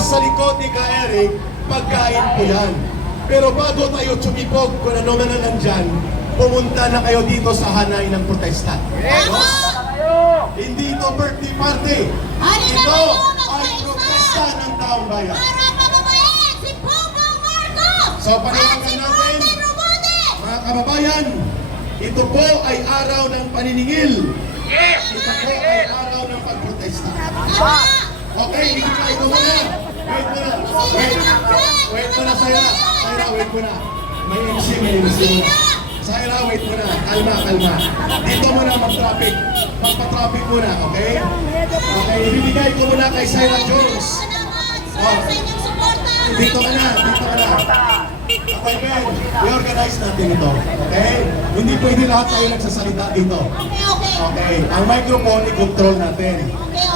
nasa likod ni Ka Eric, pagkain po yan. Pero bago tayo tsumipog kung ano man ang nandyan, pumunta na kayo dito sa hanay ng protesta. Tama! Hindi ito birthday party. Ito ay protesta ng taong bayan. Para mababayan si Bongbong Marcos! So, panawagan natin, mga kababayan, ito po ay araw ng paniningil. Ito po ay araw ng pagprotesta. Okay, ito muna. Wait muna. Wait muna, Saira. Saira, wait muna. May MC muna. Saira, wait muna. Kalma. Dito muna mag-traffic. Magpa-traffic muna, okay? Okay, ibibigay ko muna kay Saira Jones. Dito ka na. Okay, Ben, i-organize natin ito. Okay? Hindi pwede lahat tayo nagsasalita dito. Okay, ang microphone i-control natin.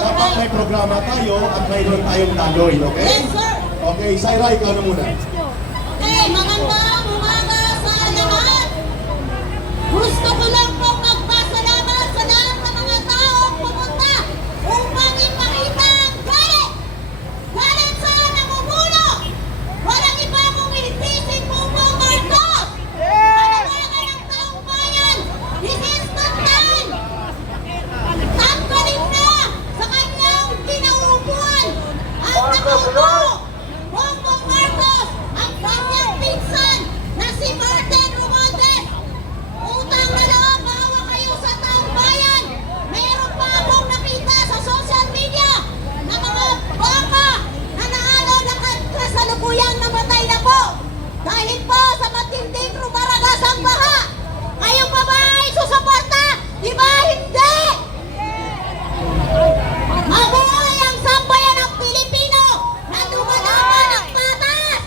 Dapat may programa tayo at mayroon tayong taloy, okay? Yes, sir. Okay, Saira, ikaw na muna. Okay, magandang umaga sa lahat. Gusto ko lang pong magpasalamat sa lahat ng mga taong pumunta upang ipakita ang galit. Galit sa namumuno. Walang iba kung hindi si Bongbong Marcos. Panawagan ng taong bayan. This is the time. Tanggalin na sa kanyang kinauupuan at nakaupo Bongbong Marcos ang kanyang pinsan na si Martin Romualdez. Utang na loob, maawa kayo sa taong bayan. Meron pa akong nakita sa social media na mga baka na naalo na kasalukuyang namatay na po. Dahil po sa matinding rumaragas ang baha. Kayo pa ba ay susuporta? Di ba hindi? Mabuhay ang sambayan ng Pilipino na lumalaban ng patas!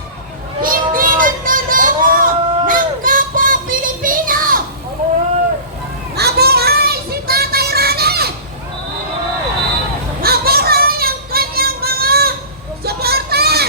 Hindi nagdadako ng kapwa Pilipino! Mabuhay si Tatay Rane! Mabuhay ang kanyang mga supporter!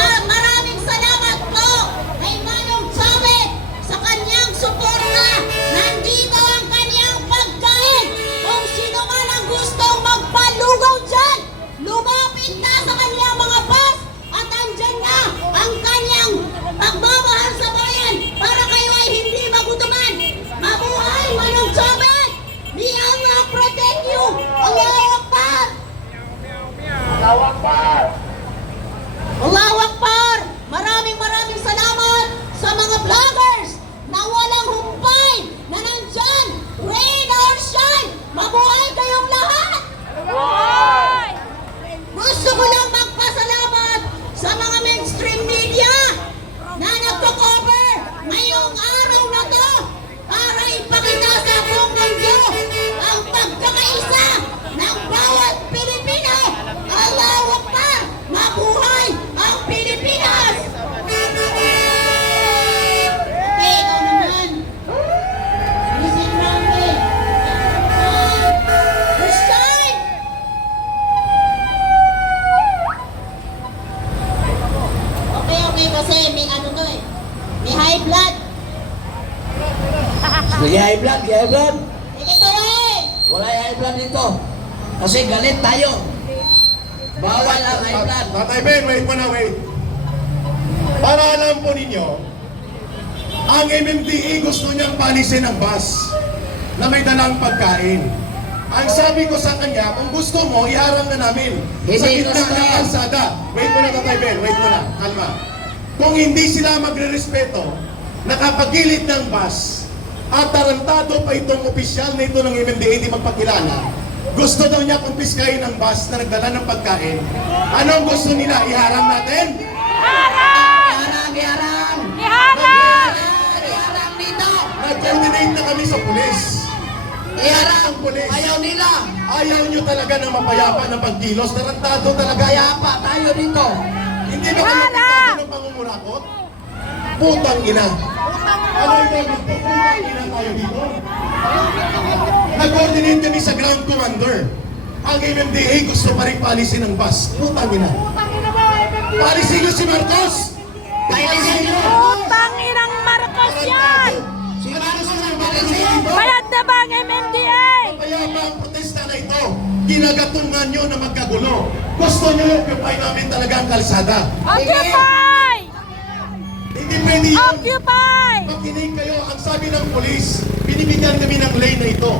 Maraming salamat po kay Manong Chavez sa kanyang suporta. Nandito ang kanyang pagkain. Kung sino man ang gustong magpalugaw dyan, lumapit na sa kanyang mga bus at andyan na ang kanyang pagmamahal sa bayan para kayo ay hindi magutuman. Mabuhay Manong Chavez! May Allah protect you! Allahu Akbar! Allahu Akbar! Maraming salamat sa mga vloggers na walang humpay na nandyan, rain or shine, mabuhay kayong lahat! Gusto ko lang magpasalamat sa mga mainstream media na nagko-cover ngayong araw na to para ipakita sa buong mundo ang pagkakaisa ng bawat Pilipino. Allahu Akbar! Mabuhay ang Pilipinas! Okay, ikaw naman. Music namin. First time! Okay, kasi may ano to eh. May high blood. Sige, high blood. Sige, tuloy! Wala high blood dito. Kasi galit tayo. Bawal ang high blood. Tatay Ben, wait muna. Para alam po ninyo, ang MMDA gusto niyang palisin ang bus na may dalang pagkain. Ang sabi ko sa kanya, kung gusto mo, iharang na namin sa Hindi gitna gusto ng yan. kalsada. Wait muna, Tatay Ben, wait muna. Kalma. Kung hindi sila magre-respeto, nakapagilid ng bus, at tarantado pa itong opisyal na ito ng MMDA hindi magpakilala, gusto daw niya kumpiskahin ang bus na nagdala ng pagkain. Anong gusto nila? Iharang natin? Iharang! Iharang dito! Nag-coordinate na kami sa pulis. Iharang! Ang pulis. Ayaw nila! Ayaw nyo talaga ng mapayapa na pagkilos. Tarantado talaga. Kaya pa tayo dito! Hindi ba kayo pagkado ng pangumurakot? Putang ina. Ano ito? Putang ina tayo dito? Nag-coordinate kami sa ground commander. Ang MMDA gusto pa rin palisin ang bus. Putang ina. Palisin nyo si Marcos! Palisin nyo! Utang inang Marcos yan! Si Marcos ang palisin! Bayad na ba ang MMDA? Kaya ba ang protesta na ito? ginagatungan nyo na magkagulo. Gusto nyo yung occupy namin talaga ang kalsada. Occupy! Hindi pwede yun. Occupy! Makinig kayo, ang sabi ng polis, binibigyan kami ng lane na ito.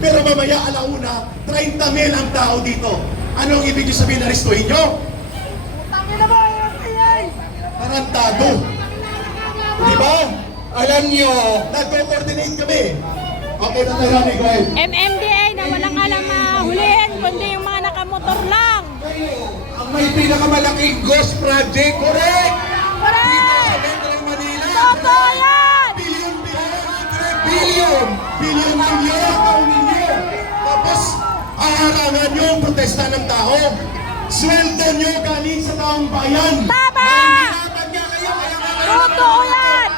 Pero mamaya alauna, 30,000 ang tao dito. Anong ibig nyo sabihin, arestuhin nyo? Tarantado. Di ba? Alam nyo, Nagko-coordinate kami. Okay, Tatay Rani, go ahead. MMDA na walang alam hulihin, kundi yung mga nakamotor lang. ang may pinakamalaking ghost project. Correct! Correct! Metro Manila. Totoo yan! Billion. Billion! Billion ninyo. Tapos, haharangan nyo ang protesta ng tao. Sweldo nyo galing sa taong bayan. Tama! Totoo yan!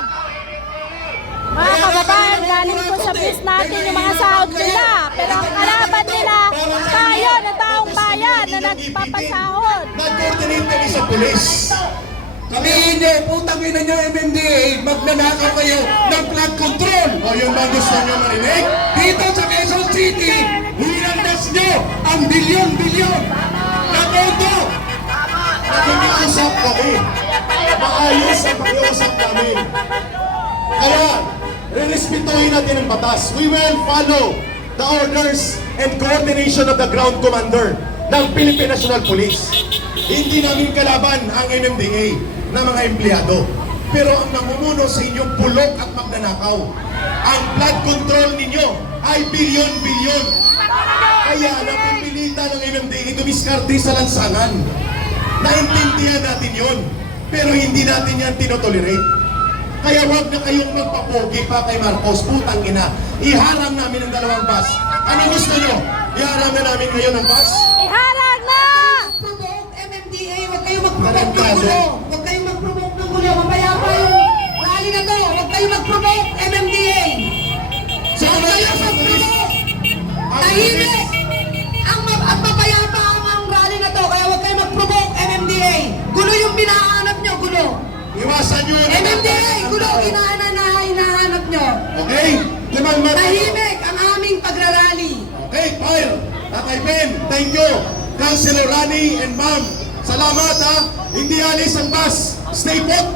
Mga kababayan, galing po sa bis natin yung mga sahod nila. Pero ang kalaban nila, tayo na taong bayan na nagpapasahod. Nag-coordinate kami sa pulis. Kami hindi, putang ina nyo MMDA, magnanakaw kayo ng flood control. O yun ba gusto nyo marinig? Dito sa Quezon City, hinandas nyo ang bilyon-bilyon na boto. Nakikiusap kami. Maayos ang pakiusap namin. Kaya, rerespetuhin natin ang batas. We will follow the orders and coordination of the ground commander ng Philippine National Police. Hindi namin kalaban ang MMDA na mga empleyado. Pero ang namumuno sa inyong bulok at magnanakaw, ang flood control ninyo ay bilyon-bilyon. Kaya napipilitan ng MMDA dumiskarte sa lansangan. Naintindihan natin yon, pero hindi natin yan tinotolerate. Kaya wag na kayong magpapogi pa kay Marcos, putang ina. Iharang namin ang dalawang bus. Ano gusto nyo? Iharang na namin ngayon ang bus? Iharang na! Provoke MMDA, huwag kayong mag-provoke ng Tarantado. gulo. Huwag kayong mag-provoke ng gulo. Mamaya pa yung rally na to. Huwag kayong mag-provoke MMDA. Huwag kayong mag-provoke. Tahimik. Ang papayapa ang rally na to. Kaya huwag kayong mag-provoke MMDA. Gulo yung pinahanap nyo, gulo. Iwasan nyo yung MMDA, gulo hinahanap nyo. Okay? Kumalma. Tahimik ang aming pagrarally. Okay, fire. Tatay Ben, thank you. Councilor Rani and Ma'am, salamat ha. Hindi alis ang bus. Stay put.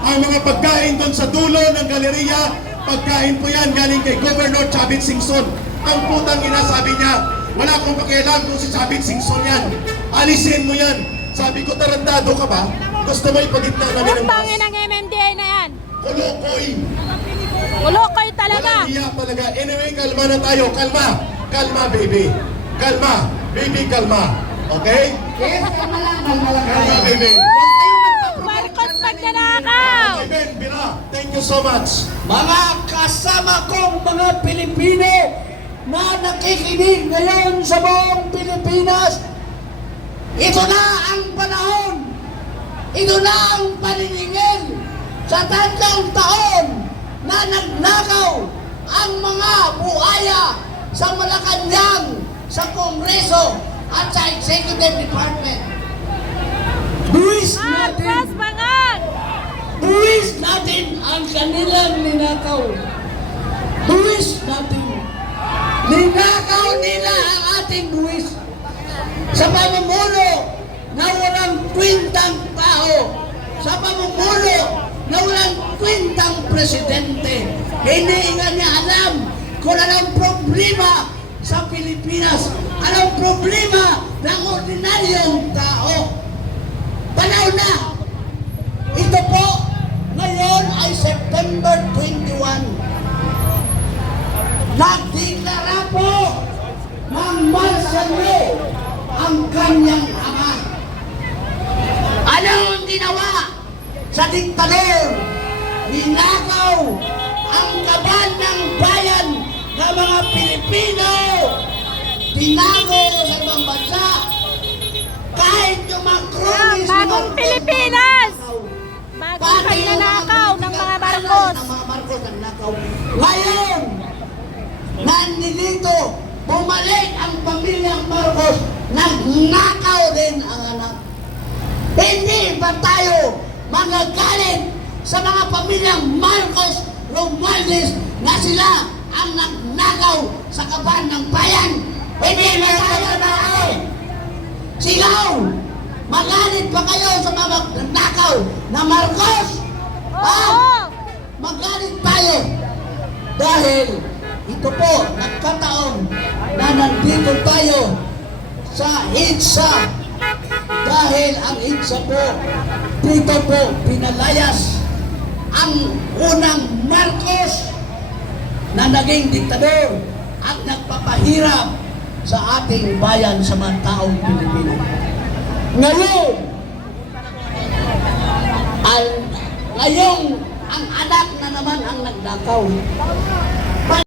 Ang mga pagkain doon sa dulo ng galeriya, pagkain po yan galing kay Governor Chavit Singson. Ang putang ina sabi niya, wala akong pakialam kung si Chavit Singson yan. Alisin mo yan. Sabi ko, tarantado ka ba? Gusto mo ipagitna namin ng bus? Utangin ng MMDA na yan. Kolokoy. Ulokoy talaga. Walang hiya talaga. Anyway, kalma na tayo. Kalma. Kalma, baby. Kalma. Baby, kalma. Okay? Yes, kalma lang Kalma, tayo. baby. Marcos magnanakaw! Okay, Ben, Bira. Thank you so much. Mga kasama kong mga Pilipino na nakikinig ngayon sa buong Pilipinas, ito na ang panahon, ito na ang paniningil sa 3 taon na nagnakaw ang mga buhaya sa Malacanang, sa Kongreso at sa Executive Department. Buwis natin, Marcos Bangan! buwis natin ang kanilang ninakaw. Buwis natin. Ninakaw nila ang ating buwis sa pamumuno na walang kwintang tao, sa pamumuno na walang kwintang presidente. Hindi nga niya alam kung anong problema sa Pilipinas, anong problema ng ordinaryong tao. Panahon na! Ito po, ngayon ay September 21. Nagdeklara po ng martial law ang kanyang ama. Ano ang ginawa sa diktador? Ninakaw ang kaban ng bayan ng mga Pilipino. Tinago sa ibang bansa. Kahit yung mga kronis ng Bagong mga Pilipinas! Bagong pagnanakaw ng mga Marcos! Ng mga Marcos ang nakaw. Ngayon, nandito, bumalik ang pamilyang Marcos, nagnakaw din ang anak. Hindi ba tayo magagalit sa mga pamilyang Marcos Romualdez na sila ang nagnakaw sa kaban ng bayan? Hindi na tayo nakaw! Sigaw! Magalit pa kayo sa mga nakaw na Marcos! Ha? Oo! Magalit tayo! Dahil ito po, nagkataon na nandito tayo sa EDSA. Dahil ang EDSA po, dito po pinalayas ang unang Marcos na naging diktador at nagpapahirap sa ating bayan sa mga taong Pilipino. Ngayon, ang anak na naman ang nagnakaw.